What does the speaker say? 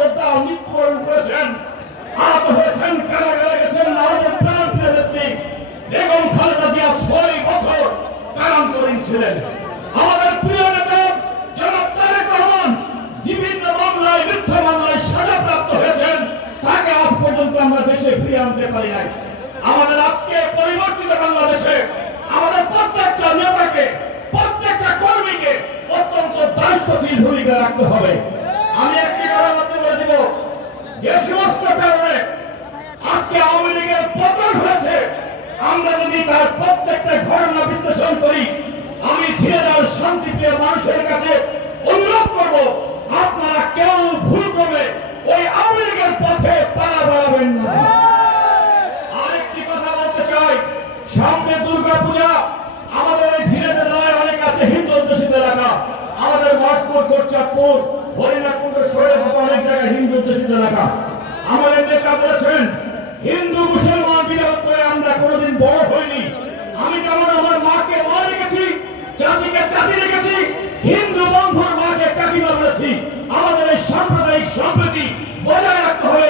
যোদ্ধা মৃত্যুবরণ করেছেন। আহত হয়েছেন কারাগারে গেছেন, আমাদের প্রাণ প্রিয় নেত্রী বেগম খালেদা জিয়া ছয় বছর কারান্তরীণ ছিলেন। নেতা আমি একটি কথা বলতে বলে দিব যে সমস্ত কারণে আজকে আওয়ামী লীগের পতন হয়েছে আমরা যদি তার প্রত্যেকটা ঘটনা বিশ্লেষণ করি। আমি দেওয়ার শান্তিপ্রিয় মানুষের কাছে অনুরোধ করব, আপনারা কেউ ভুল করবে ওই লীগের পথে পাড়া বাড়াবেন না। আরেকটি কথা বলতে চাই, সামনে দুর্গা পূজা, আমাদের এই জেলায় অনেক আছে হিন্দু অধ্যুষিত এলাকা। আমাদের মহাজপুর কোটচাঁদপুর হরিণাকুণ্ড সৈয়দ অনেক জায়গায় হিন্দু অধ্যুষিত এলাকা। আমাদের নেতা বড় হইনি আমি যেমন আমার মাকে মা রেখেছি, চাষিকে চাষি রেখেছি, হিন্দু বন্ধুর মাকে কাকিমা বলেছি আমাদের এই সাম্প্রদায়িক সম্প্রীতি বজায় রাখতে হবে